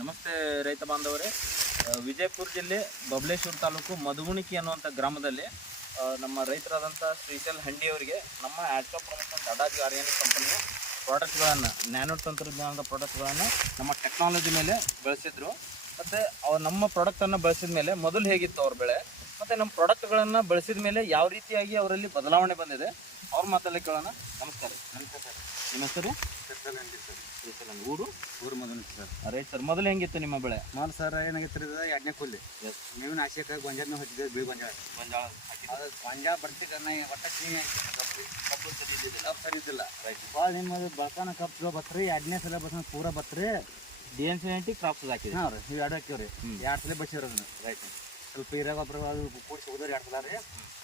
ನಮಸ್ತೆ ರೈತ ಬಾಂಧವರೇ. ವಿಜಯಪುರ ಜಿಲ್ಲೆ ಬಬಲೇಶ್ವರ ತಾಲೂಕು ಮಧುಗುಣಿಕಿ ಅನ್ನುವಂಥ ಗ್ರಾಮದಲ್ಲಿ ನಮ್ಮ ರೈತರಾದಂಥ ಶ್ರೀಶೈಲ್ ಹಂಡಿಯವರಿಗೆ ನಮ್ಮ ಆ್ಯಡ್ಕಾ ಪ್ರಮೋಷನ್ ಅಡಾಜ್ ಆರ್ಗ್ಯಾನಿಕ್ ಕಂಪನಿಯ ಪ್ರಾಡಕ್ಟ್ಗಳನ್ನು ನ್ಯಾನೋ ತಂತ್ರಜ್ಞಾನದ ಪ್ರಾಡಕ್ಟ್ಗಳನ್ನು ನಮ್ಮ ಟೆಕ್ನಾಲಜಿ ಮೇಲೆ ಬೆಳೆಸಿದ್ರು. ಮತ್ತು ಅವ್ರು ನಮ್ಮ ಪ್ರಾಡಕ್ಟನ್ನು ಬಳಸಿದ ಮೇಲೆ ಮೊದಲು ಹೇಗಿತ್ತು ಅವ್ರ ಬೆಳೆ, ಮತ್ತು ನಮ್ಮ ಪ್ರಾಡಕ್ಟ್ಗಳನ್ನು ಬಳಸಿದ ಮೇಲೆ ಯಾವ ರೀತಿಯಾಗಿ ಅವರಲ್ಲಿ ಬದಲಾವಣೆ ಬಂದಿದೆ ಅವ್ರ ಮಾತಲ್ಲೇ ಕೇಳೋಣ. ನಮಸ್ಕಾರ. ನಮಸ್ತೆ ಸರ್. ನಿಮ್ಮ ಹೆಸರು? ಶ್ರೀಶೈಲ್ ಹಂಡಿ ಸರ್. ಶ್ರೀಶೈಲ್ ಹಂಡಿ. ಊರು ಮಧುಗುಣಿಕಿ ಸರ್. Right sir. ಮೊದಲು ಹೆಂಗಿತ್ತು ನಿಮ್ಮ ಬೆಳೆ? ಮೊದಲು ಸರ್ ಏನಾಗಿತ್ತು ರೀ, ಎರಡನೇ ಕೊಲ್ಲಿ ಮೇವಿನ ಆಶೆಕಾಗಿ ಗೊಂಜಾಳ ಹಚ್ಚಿದ್ವಿ. ಬಿಳಿ ಗೊಂಜಾಳ ಹಾಕಿ ಅದು ಗೊಂಜಾಳ ಬರ್ತಿದ್ದ ಒಟ್ಟ ಚೀನಿ ಕಬ್ಬು ಸರಿಯಿದ್ದಿಲ್ಲ. ಕಬ್ಬು ಸರಿ ಇದ್ದಿಲ್ಲ. ರೈಟ್. ಭಾಳ ನಿಮ್ಮದು ಬಳಕಾನ ಕಬ್ಬು ಬತ್ರಿ, ಎರಡನೇ ಸಲ ಬಸ್ ಪೂರ ಬತ್ರಿ. DN70 ಕ್ರಾಪ್ಸ್ ಹಾಕಿದೆ. ಹಾಂ ರೀ, ಇವು ಎರಡು ಹಾಕಿವ್ರಿ. ಎರಡು ಸಲ ಬಚ್ಚಿವ್ರಿ ಅದನ್ನು. ರೈಟ್. ಸ್ವಲ್ಪ ಹಿರಿಯ ಗೊಬ್ಬರ ಅದು ಕೂಡಿಸಿ ಹೋದ್ರೆ ಎರಡು ಸಲ ರೀ.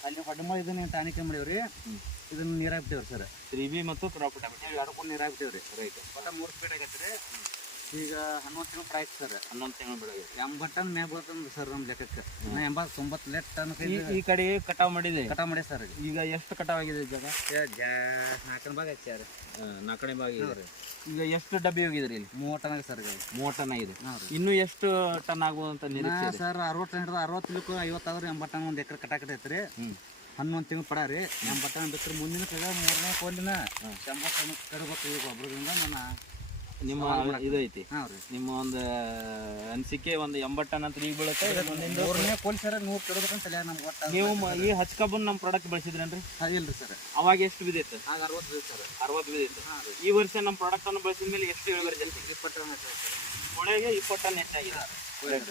ಅಲ್ಲಿ ಹೊಡ್ಡ ಮಾಡಿ ಇದನ್ನ ಟಾನಿಕೆ ಮಾಡಿವ್ರಿ. ಇದನ್ನು ನೀರು ಹಾಕ್ಬಿಟ್ಟೇವ್ರಿ ಸರ್. 3B ಮತ್ತು ಪ್ರಾಫಿಟ್ ಆಗ್ಬಿಟ್ಟು ಎರಡು ಕೂಡ ನೀರು ಹಾಕ್ಬಿಟ್ಟೇವ್ರಿ. ರೈಟ್. ಒಟ್ಟ 3 ಸ್ಪೀಡ್ ಆಗೈತೆ ರೀ. ಈಗ 11 ತಿಂಗಳು ಪ್ರಾಯ್ತು ಸರ್. 11 ತಿಂಗಳು ಬೆಳೆಗೆ 80 ಟನ್ ಮ್ಯಾಗ ಬರ್ತಂದ್ರೆ ಸರ್ ನಮ್ಮ ಲೆಕ್ಕಕ್ಕೆ. 80-90 ಟನ್ ಈ ಕಡೆ ಕಟಾವ್ ಮಾಡಿದೆ. ಕಟಾವ್ ಮಾಡಿ ಸರ್. ಈಗ ಎಷ್ಟು ಕಟಾವ್ ಆಗಿದೆ ಜಾಗ? 4 ಭಾಗ ಐತೆ ಸರ್. 4ನೇ ಭಾಗ ಇದೆ. ಈಗ ಎಷ್ಟು ಡಬ್ಬಿ ಹೋಗಿದ್ರಿ ಇಲ್ಲಿ? 30 ಟನ್ ಆಗಿದೆ ಸರ್. 30 ಟನ್ ಆಗಿದೆ. ಹಾಂ ರೀ. ಇನ್ನೂ ಎಷ್ಟು ಟನ್ ಆಗುವಂತ ನಿರೀಕ್ಷೆ ಇದೆ? ಸರ್ 60 ಟನ್ ಹಿಡಿದು 60 50 ಆದ್ರೆ 80 ಟನ್ ಒಂದು ಎಕರೆ ಕಟಾಕತೈತೆ ರೀ. 11 ತಿಂಗಳು ಪಡ ರೀ. 80 ಟನ್ ಬಿತ್ತರೆ ಮುಂದಿನ ಕಡೆ 3ನೇ ಕೊಲ್ಲಿನ 80 ಟನ್ ಕಡಿಬೇಕು ಈ ಗೊಬ್ಬರದಿಂದ. ನಿಮ್ಮ ಇದು ಐತಿ. ಹಾಂ ರೀ. ನಿಮ್ಮ ಒಂದು ಅನಿಸಿಕೆ ಒಂದು 80 ಟನ್ ಅಂತ ಈಗ ಬೀಳುತ್ತೆ. 3ನೇ ಕೊಲ್ಲಿ ಸರ್ 100 ಕಡಿಬೇಕಂತ ತಲೆ ನಮ್ಗೆ ಒಟ್ಟು. ನೀವು ಈ ಹಚ್ಕಬ್ಬನ್ ನಮ್ಮ ಪ್ರಾಡಕ್ಟ್ ಬಳಸಿದ್ರೇನ್ರಿ? ಇಲ್ರಿ ಸರ್. ಅವಾಗ ಎಷ್ಟು ಬಿದ್ದಿತ್ತು? ಆಗ 60 ಸರ್. 60 ಬಿದ್ದಿತ್ತು. ಹಾಂ ರೀ. ಈ ವರ್ಷ ನಮ್ಮ ಪ್ರಾಡಕ್ಟ್ ಅನ್ನು ಬಳಸಿದ ಮೇಲೆ ಎಷ್ಟು ಇಳುವರಿ ಜಾಸ್ತಿ? 20 ಟನ್ ಐತೆ ಸರ್. ಕೊಳೆಗೆ 20 ಟನ್ ಹೆಚ್ಚಾಗಿದೆ. ರೈಟ್.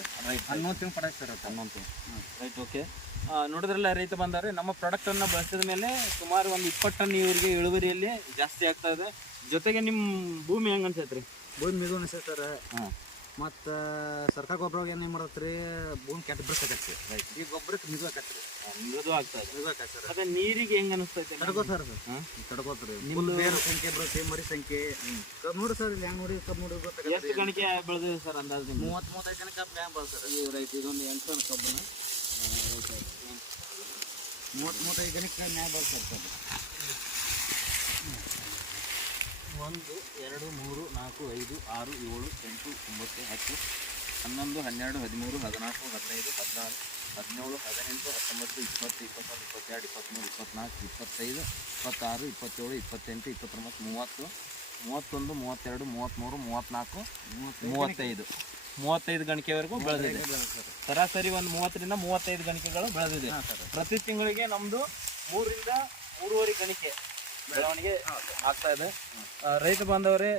11 ತಿಂಗಳು ಪಡ ಸರ್. 11 ತಿಂಗಳು. ರೈಟ್. ಓಕೆ. ನೋಡಿದ್ರಲ್ಲ ರೈತ ಬಂದವ್ರೆ, ನಮ್ಮ ಪ್ರಾಡಕ್ಟನ್ನು ಬಳಸಿದ ಮೇಲೆ ಸುಮಾರು ಒಂದು 20 ಟನ್ ಇವರಿಗೆ ಇಳುವರಿಯಲ್ಲಿ ಜಾಸ್ತಿ ಆಗ್ತಾ ಇದೆ. ಜೊತೆಗೆ ನಿಮ್ಮ ಭೂಮಿ ಹೆಂಗೆ ಅನ್ಸೈತ್ರಿ? ಭೂಮಿ ಮಿದು ಅನಿಸ್ತೈತೆ ಸರ್. ಹಾಂ. ಮತ್ತು ಸರ್ಕಾರ ಗೊಬ್ಬರ ಏನು ಮಾಡತ್ತೆ ರೀ, ಭೂಮಿ ಕೆಟ್ಟ ಬಿಡ್ಸಕತ್ತಿ. ರೈಟ್. ಈ ಗೊಬ್ಬರಕ್ಕೆ ಮಿದು ಆಕತ್ತಿ ರೀ. ಮೃದು ಆಗ್ತಾ ಇದೆ. ಮಿದು ಆಕತ್ತೆ ಸರ್. ಅದೇ ನೀರಿಗೆ ಹೆಂಗೆ ಅನಿಸ್ತೈತೆ? ತಡ್ಕೋ ಸರ್. ಹಾಂ, ತಡ್ಕೋತ್ರಿ. ನಿಮ್ಮದು ಬೇರೆ ಸಂಖ್ಯೆ ಬರುತ್ತೆ, ಮರಿ ಸಂಖ್ಯೆ. ಕಬ್ಬು ನೋಡಿ ಸರ್, ಇಲ್ಲಿ ಹೆಂಗೆ ನೋಡಿ ಕಬ್ಬು ನೋಡಿ ಗೊತ್ತಾಗತ್ತೆ. ಎಷ್ಟು ಗಣಿಕೆ ಬೆಳೆದಿದೆ ಸರ್ ಅಂದಾಜು? 30-35 ಜನ ಕಬ್ಬು ಹ್ಯಾಂಗೆ ಬರ್ತದೆ ಸರ್. ಈ ರೈತ ಇದೊಂದು 8 ಟನ್ ಕಬ್ಬನ 30-35 ಜನಕ್ಕೆ ನ್ಯಾಯ ಬರ್ತದೆ ಸರ್. 1 2 3 4 5 6 7 8 9 10 11 12 13 14 15 16 17 18 19 20 21 22 23 24 25 26 27 28 29 30 31 32 33 34 35 35 ಗಣಿಕೆವರೆಗೂ ಬೆಳೆದಿದೆ. ಸರಾಸರಿ ಒಂದು 30ರಿಂದ 35 ಗಣಿಕೆಗಳು ಬೆಳೆದಿದೆ. ಪ್ರತಿ ತಿಂಗಳಿಗೆ ನಮ್ಮದು 3 ರಿಂದ 3.5 ಗಣಿಕೆ ಬೆಳವಣಿಗೆ ಆಗ್ತಾ ಇದೆ. ರೈತ ಬಾಂಧವರೇ,